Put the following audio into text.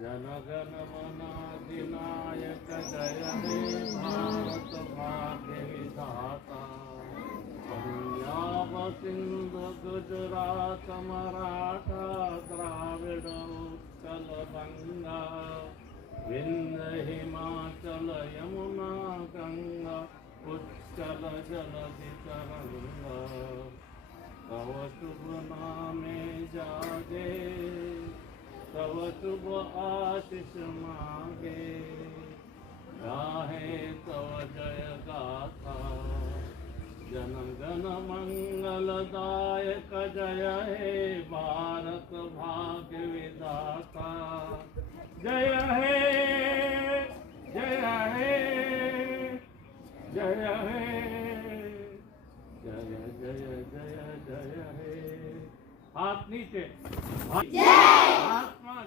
जन गण मन अधिनायक जय हे भारत भाग्य विधाता। पंजाब सिंध गुजरात मराठा द्राविड़ उत्कल बंगा विंध्य हिमाचल यमुना गंगा उच्चल जलधि तरंगा। तव शुभ नामे जागे तव शुभ आशीष मांगे गाहे तव जय गाथा। जन गण मंगलदायक जय हे भारत भाग्य विधाता।